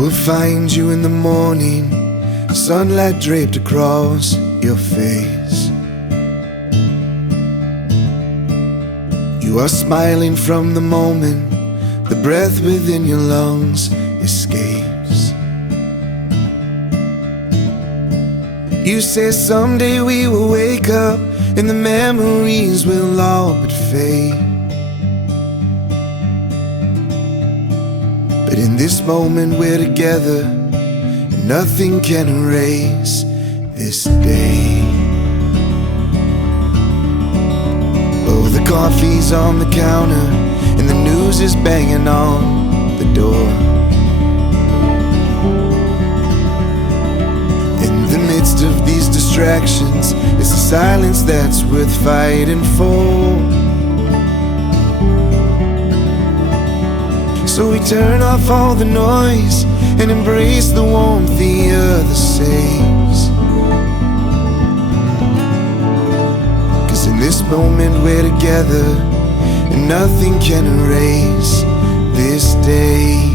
will find you in the morning, sunlight draped across your face. You are smiling from the moment the breath within your lungs escapes. You say someday we will wake up and the memories will all but fade. But in this moment we're together, and nothing can erase this day. Oh, the coffee's on the counter and the news is banging on the door. In the midst of these distractions, it's the silence that's worth fighting for. So we turn off all the noise and embrace the warmth the other saves. 'Cause in this moment we're together, and nothing can erase this day.